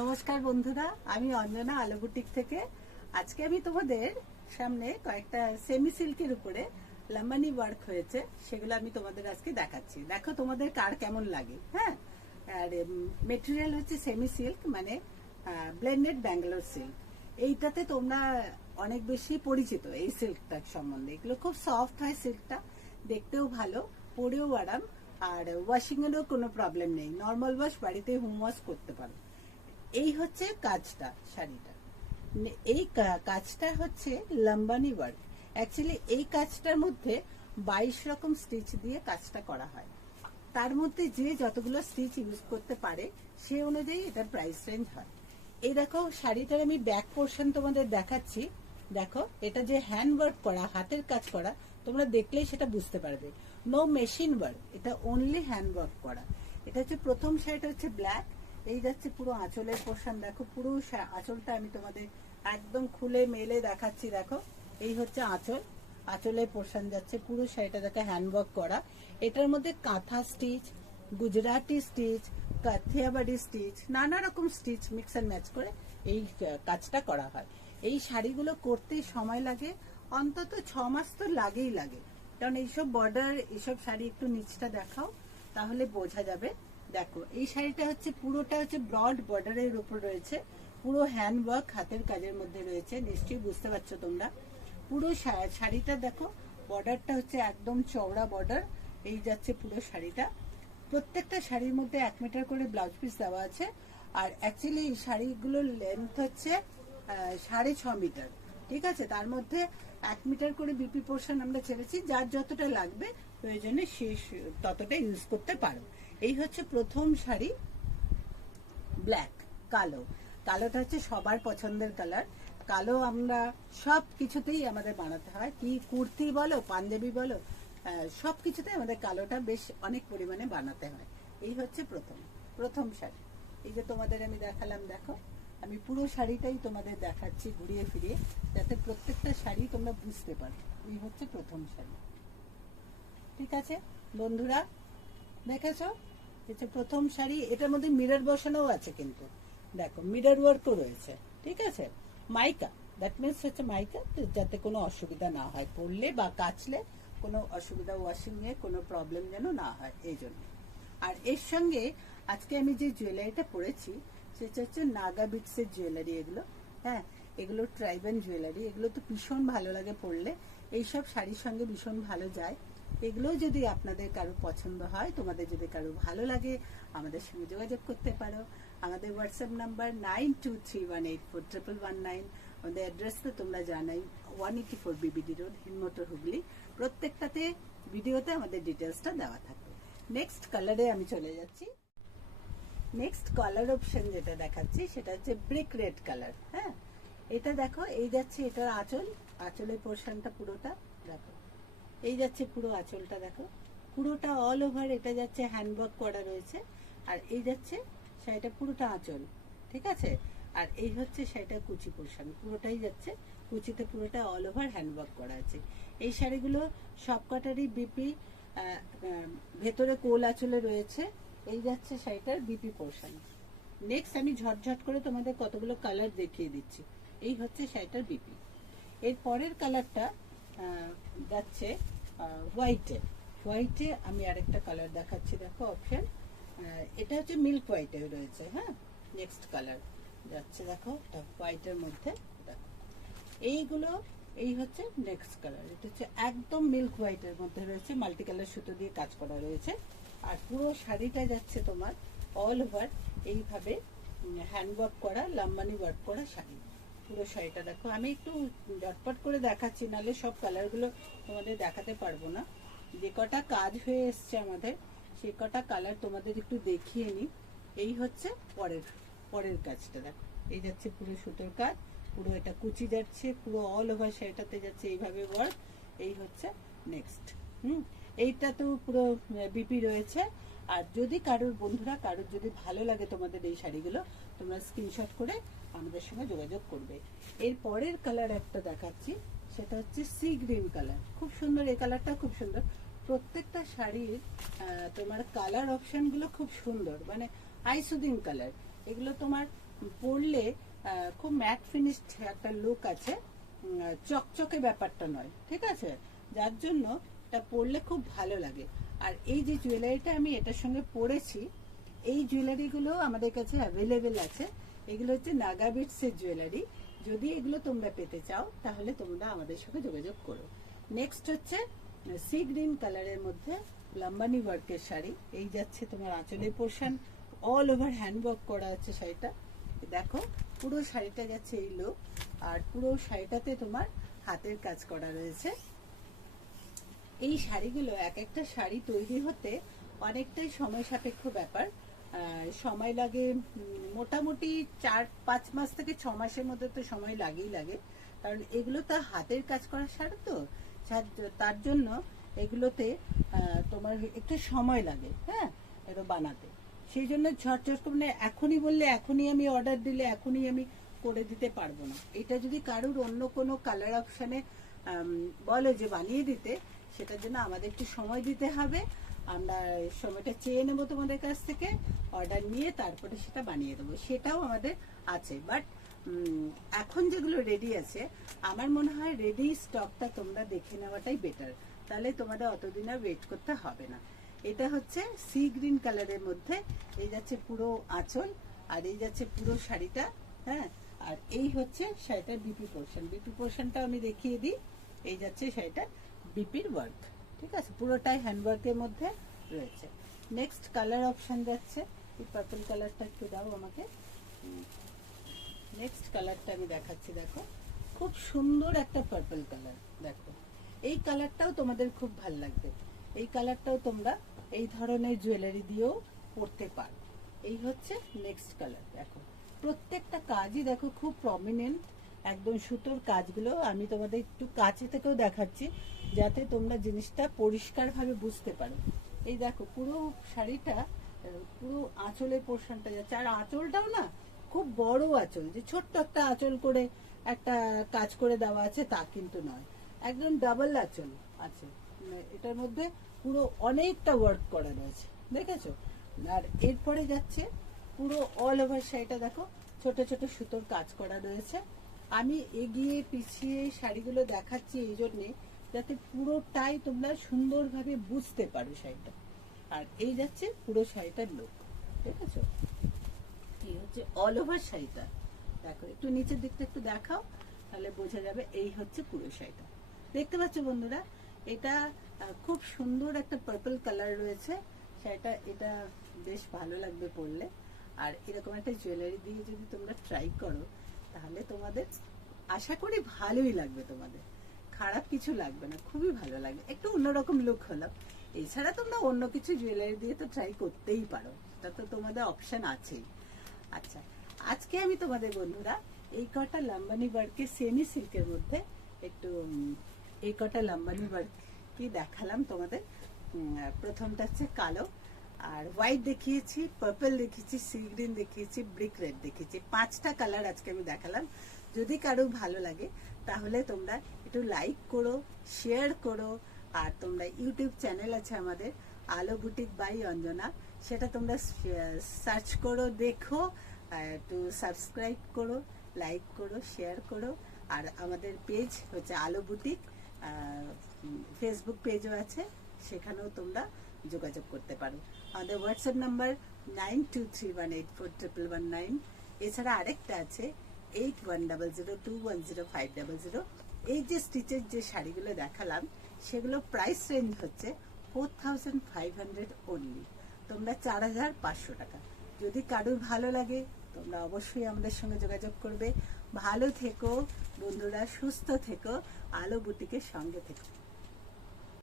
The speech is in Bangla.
নমস্কার বন্ধুরা, আমি অঞ্জনা আলো বুটিক থেকে। আজকে আমি তোমাদের সামনে কয়েকটা সেমি সিল্কের উপরে লাম্বানি ওয়ার্ক হয়েছে, সেগুলো আমি তোমাদের আজকে দেখাচ্ছি। দেখো তোমাদের কার কেমন লাগে। হ্যাঁ, আর মেটেরিয়াল হচ্ছে সেমি সিল্ক, মানে ব্লেন্ডেড ব্যাঙ্গালোর সিল্ক। এইটাতে তোমরা অনেক বেশি পরিচিত এই সিল্কটার সম্বন্ধে। এগুলো খুব সফট হয়, সিল্কটা দেখতেও ভালো, পরেও আরাম, আর ওয়াশিং এরও কোনো প্রবলেম নেই। নর্মাল ওয়াশ বাড়িতে হোম ওয়াশ করতে পারো। এই হচ্ছে কাজটা, শাড়িটা। এই কাজটা হচ্ছে লাম্বানি ওয়ার্ক। অ্যাকচুয়ালি এই কাজটার মধ্যে 22 রকম স্টিচ দিয়ে কাজটা করা হয়। তার মধ্যে যে যতগুলো স্টিচ ইউজ করতে পারে সে অনুযায়ী এটার প্রাইস রেঞ্জ হয়। এই দেখো শাড়িটার আমি ব্যাক পোর্শন তোমাদের দেখাচ্ছি। দেখো, এটা যে হ্যান্ড ওয়ার্ক করা, হাতের কাজ করা, তোমরা দেখলেই সেটা বুঝতে পারবে। নো মেশিন ওয়ার্ক, এটা অনলি হ্যান্ড ওয়ার্ক করা। এটা হচ্ছে প্রথম শাড়িটা হচ্ছে ব্ল্যাক। এই যাচ্ছে পুরো আঁচলের পোর্শন। দেখো পুরো আঁচলটা আমি তোমাদের একদম খুলে মেলে দেখাচ্ছি। দেখো, এই হচ্ছে আঁচল, আঁচলের পোর্শন যাচ্ছে পুরো শাড়িটা। দেখো হ্যান্ডওয়ার্ক করা। এটার মধ্যে কাঁথা স্টিচ, গুজরাটি স্টিচ, কাথিয়াবাড়ি স্টিচ, নানা রকম স্টিচ মিক্স অ্যান্ড ম্যাচ করে এই কাজটা করা হয়। এই শাড়িগুলো করতে সময় লাগে অন্তত 6 মাস তো লাগেই লাগে। কারণ এইসব বর্ডার, এইসব শাড়ি একটু নিচটা দেখাও তাহলে বোঝা যাবে। দেখো, এই শাড়িটা হচ্ছে পুরোটা হচ্ছে ব্রড বর্ডারের উপর রয়েছে, পুরো হ্যান্ড ওয়ার্ক হাতের কাজের মধ্যে রয়েছে। নিশ্চয়ই বুঝতে পারছো তোমরা। পুরো শাড়িটা দেখো, বর্ডারটা হচ্ছে একদম চওড়া বর্ডার। এই যাচ্ছে পুরো শাড়িটা। প্রত্যেকটা শাড়ির মধ্যে 1 মিটার করে ব্লাউজ পিস দেওয়া আছে। আর অ্যাকচুয়ালি এই শাড়িগুলোর লেন্থ হচ্ছে 6.5 মিটার। ঠিক আছে, তার মধ্যে 1 মিটার করে বিপি পোর্শন আমরা ছেড়েছি। যার যতটা লাগবে প্রয়োজনে সে ততটা ইউজ করতে পারো। এই হচ্ছে প্রথম শাড়ি, ব্ল্যাক, কালো। কালোটা হচ্ছে সবার পছন্দের কালার। কালো আমরা সব কিছুতেই আমাদের বানাতে হয়, কি কুর্তি বলো, পাঞ্জাবি বলো, সব কিছুতেই আমাদের কালোটা বেশ অনেক পরিমাণে বানাতে হয়। এই হচ্ছে প্রথম শাড়ি। এই যে তোমাদের আমি দেখালাম, দেখো আমি পুরো শাড়িটাই তোমাদের দেখাচ্ছি ঘুরিয়ে ফিরিয়ে, যাতে প্রত্যেকটা শাড়ি তোমরা বুঝতে পারো। এই হচ্ছে প্রথম শাড়ি। ঠিক আছে বন্ধুরা, দেখেছো? এটা প্রথম শাড়ি। এটার মধ্যে মিরর বসানোও আছে, কিন্তু দেখো মিরর ওয়ার্কও রয়েছে। ঠিক আছে, মাইকা, দ্যাট মিনস হচ্ছে মাইকা, যাতে কোনো অসুবিধা না হয়, পরলে বা কাচলে কোনো অসুবিধা, ওয়াশিং এ কোনো প্রবলেম যেন না হয়, এই জন্য। আর এর সঙ্গে আজকে আমি যে জুয়েলারিটা পরেছি সেটা হচ্ছে নাগা বিটসের জুয়েলারি। এগুলো, হ্যাঁ, এগুলো ট্রাইবেন জুয়েলারি। এগুলো তো ভীষণ ভালো লাগে পরলে, এইসব শাড়ির সঙ্গে ভীষণ ভালো যায়। এগুলো যদি আপনাদের কারো পছন্দ হয়, তোমাদের যদি কারো ভালো লাগে, আমাদের সঙ্গে যোগাযোগ করতে পারো। আমাদের হোয়াটসঅ্যাপ নাম্বার 9231841119। আমাদের অ্যাড্রেস তো তোমরা জানাই, 184 বিবিডি রোড, হিন্দমোটর, হুগলি। প্রত্যেকটাতে ভিডিওতে আমাদের ডিটেলসটা দেওয়া থাকবে। নেক্সট কালারে আমি চলে যাচ্ছি। নেক্সট কালার অপশন যেটা দেখাচ্ছি সেটা হচ্ছে ব্রিক রেড কালার। হ্যাঁ, এটা দেখো, এই যাচ্ছে এটার আঁচল, আঁচলের পোর্শনটা পুরোটা দেখো, এই যাচ্ছে পুরো আঁচলটা দেখো, পুরোটা অল ওভার এটা যাচ্ছে হ্যান্ডওয়ার্ক করা রয়েছে। আর এই যাচ্ছে শাড়িটা পুরোটা আঁচল। ঠিক আছে, আর এই হচ্ছে শাড়িটা কুচি পোর্শন, পুরোটাই যাচ্ছে কুচিতে, পুরোটা অল ওভার হ্যান্ডওয়ার্ক করা আছে। এই শাড়িগুলো সবকটারই বিপি ভেতরে কোল আঁচলে রয়েছে। এই যাচ্ছে শাড়িটার বিপি পোর্শন। নেক্সট আমি ঝটঝট করে তোমাদের কতগুলো কালার দেখিয়ে দিচ্ছি। এই হচ্ছে শাড়িটার বিপি। এর পরের কালারটা যাচ্ছে হোয়াইটে। হোয়াইটে আমি আরেকটা কালার দেখাচ্ছি, দেখো অপশন। এটা হচ্ছে মিল্ক হোয়াইটে রয়েছে। হ্যাঁ, নেক্সট কালার যাচ্ছে, দেখো হোয়াইটের মধ্যে। দেখো এইগুলো, এই হচ্ছে নেক্সট কালার। এটা হচ্ছে একদম মিল্ক হোয়াইটের মধ্যে রয়েছে, মাল্টি কালার সুতো দিয়ে কাজ করা রয়েছে। আর পুরো শাড়িটা যাচ্ছে তোমার অল ওভার এইভাবে হ্যান্ডওয়ার্ক করা, লাম্বানি ওয়ার্ক করা শাড়ি। পুরো শাড়িটা দেখো, আমি একটু ঝটপট করে দেখাচ্ছি, নাহলে সব কালারগুলো তোমাদের দেখাতে পারবো না। যে কটা কাজ হয়ে এসছে আমাদের, সে কটা কালার তোমাদের একটু দেখিয়ে নিই। এই হচ্ছে পরের কাজটা। দেখো, এই যাচ্ছে পুরো সুতোর কাজ, পুরো এটা কুচি যাচ্ছে, পুরো অল ওভার শাড়িটাতে যাচ্ছে এইভাবে ওয়ার্ক। এই হচ্ছে নেক্সট। এইটা তো পুরো বিপি রয়েছে। আর যদি কারোর বন্ধুরা, কারোর যদি ভালো লাগে তোমাদের এই শাড়িগুলো, তোমরা স্ক্রিনশট করে আমাদের সঙ্গে যোগাযোগ করবে। এর পরের কালার একটা দেখাচ্ছি, সেটা হচ্ছে সি গ্রিন কালার। খুব সুন্দর, এই কালারটা খুব সুন্দর। প্রত্যেকটা শাড়ির তোমার কালার অপশনগুলো খুব সুন্দর, মানে আই সুদিং কালার। এগুলো তোমার পরলে খুব ম্যাট ফিনিশড একটা লুক আছে, চকচকে ব্যাপারটা নয়, ঠিক আছে? যার জন্য এটা পরলে খুব ভালো লাগে। আর এই যে জুয়েলারিটা আমি এটার সঙ্গে পরেছি, এই জুয়েলারিগুলো আমাদের কাছে অ্যাভেলেবেল আছে। এগুলো হচ্ছে নাগা বিটসের জুয়েলারি। যদি এগুলো তোমরা পেতে চাও তাহলে তোমরা আমাদের সঙ্গে যোগাযোগ করো। নেক্সট হচ্ছে সি গ্রিন কালারের মধ্যে লাম্বানি ওয়ার্কের শাড়ি। এই যাচ্ছে তোমার আঁচলের পোর্শন, অল ওভার হ্যান্ডওয়ার্ক করা আছে শাড়িটা। দেখো পুরো শাড়িটা যাচ্ছে এই লোক, আর পুরো শাড়িটাতে তোমার হাতের কাজ করা রয়েছে। এই শাড়িগুলো এক একটা শাড়ি তৈরি হতে অনেকটাই সময় সাপেক্ষ ব্যাপার। সময় লাগে মোটামুটি 4-5 মাস থেকে 6 মাসের মধ্যে তো সময় লাগেই লাগে, কারণ এগুলো তো হাতের কাজ করা শাড়ি তো, তার জন্য এগুলোতে তোমার একটু সময় লাগে, হ্যাঁ, এটা বানাতে। সেই জন্য ঝটঝট করে মানে এখনই বললে এখনই আমি অর্ডার দিলে এখনই আমি করে দিতে পারবো না। এটা যদি কারোর অন্য কোনো কালার অপশানে বলো যে বানিয়ে দিতে, সেটার জন্য আমাদের একটু সময় দিতে হবে। আমরা সময়টা চেয়ে নেবো তোমাদের কাছ থেকে, অর্ডার নিয়ে তারপরে সেটা বানিয়ে দেবো, সেটাও আমাদের আছে। বাট এখন যেগুলো রেডি আছে, আমার মনে হয় রেডি স্টকটা তোমরা দেখে নেওয়াটাই বেটার, তাহলে তোমাদের অতদিন আর ওয়েট করতে হবে না। এটা হচ্ছে সি গ্রিন কালারের মধ্যে, এই যাচ্ছে পুরো আঁচল, আর এই যাচ্ছে পুরো শাড়িটা, হ্যাঁ। আর এই হচ্ছে শাড়িটার বিপি পোর্শন। বিপি পোর্শনটা আমি দেখিয়ে দিই। এই যাচ্ছে শাড়িটার বিপির ওয়ার্ক, ঠিক আছে, পুরোটাই হ্যান্ডওয়ার্কের মধ্যে রয়েছে। নেক্সট কালার অপশন যাচ্ছে, এই পার্পল কালারটা একটু দাও আমাকে। নেক্সট কালারটা আমি দেখাচ্ছি, দেখো খুব সুন্দর একটা পার্পল কালার। দেখো এই কালারটাও তোমাদের খুব ভালো লাগবে। এই কালারটাও তোমরা এই ধরনের জুয়েলারি দিয়েও পরতে পারো। এই হচ্ছে নেক্সট কালার। দেখো প্রত্যেকটা কাজই দেখো খুব প্রমিনেন্ট, একদম সুতোর কাজগুলো আমি তোমাদের একটু কাছে থেকেও দেখাচ্ছি যাতে তোমরা জিনিসটা পরিষ্কারভাবে বুঝতে পারো। এই দেখো পুরো শাড়িটা, পুরো আঁচলের পোর্শনটা যাচ্ছে, আর আঁচলটাও না খুব বড় আঁচল, যে ছোট্ট একটা আঁচল করে একটা কাজ করে দেওয়া আছে তা কিন্তু নয়, একদম ডাবল আঁচল আছে। এটার মধ্যে পুরো অনেকটা ওয়ার্ক করা রয়েছে, দেখেছো? আর এরপরে যাচ্ছে পুরো অল ওভার শাড়িটা দেখো ছোট ছোট সুতোর কাজ করা রয়েছে। আমি এগিয়ে পিছিয়ে শাড়িগুলো দেখাচ্ছি এই জন্যে যাতে পুরোটাই তোমরা সুন্দরভাবে বুঝতে পারো শাড়িটা। আর এই যাচ্ছে পুরো শাড়িটার লুক, ঠিক আছে? এই হচ্ছে অল ওভার শাড়িটা। দেখো একটু নিচের দিকটা একটু দেখাও, তাহলে বোঝা যাবে। এই হচ্ছে পুরো শাড়িটা, দেখতে পাচ্ছ বন্ধুরা? এটা খুব সুন্দর একটা পার্পল কালার রয়েছে শাড়িটা, এটা বেশ ভালো লাগবে পরলে। আর এরকম একটা জুয়েলারি দিয়ে যদি তোমরা ট্রাই করো তাহলে তোমাদের আশা করি ভালোই লাগবে, তোমাদের খারাপ কিছু লাগবে না, খুবই ভালো লাগবে। একটু অন্যরকম লুক হলো। এছাড়া তোমরা অন্য কিছু জুয়েলারি দিয়ে তো ট্রাই করতেই পারো, তা তো তোমাদের অপশন আছেই। আচ্ছা, আজকে আমি তোমাদের বন্ধুরা এই কটা লাম্বানি ওয়ার্কের সেমি সিল্কের মধ্যে একটু এই কটা লাম্বানি ওয়ার্ক কি দেখালাম তোমাদের। প্রথমটা হচ্ছে কালো, আর হোয়াইট দেখিয়েছি, পার্পল দেখিয়েছি, সি গ্রিন দেখিয়েছি, ব্রিক রেড দেখিয়েছি। 5টা কালার আজকে আমি দেখালাম। যদি কারো ভালো লাগে তাহলে তোমরা একটু লাইক করো, শেয়ার করো। আর তোমরা ইউটিউব চ্যানেল আছে আমাদের আলো বুটিক বাই অঞ্জনা, সেটা তোমরা সার্চ করো, দেখো, একটু সাবস্ক্রাইব করো, লাইক করো, শেয়ার করো। আর আমাদের পেজ হচ্ছে আলো বুটিক, ফেসবুক পেজও আছে, সেখানেও তোমরা যোগাযোগ করতে পারো। আমাদের হোয়াটসঅ্যাপ নাম্বার 9231841119। এছাড়া আরেকটা আছে 8100210500। এই যে স্টিচের যে শাড়িগুলো দেখালাম সেগুলো প্রাইস রেঞ্জ হচ্ছে 4500 অনলি, তোমরা 4500 টাকা। যদি কারোর ভালো লাগে তোমরা অবশ্যই আমাদের সঙ্গে যোগাযোগ করবে। ভালো থেকো বন্ধুরা, সুস্থ থেকো, আলো বুটিকের সঙ্গে থেকো।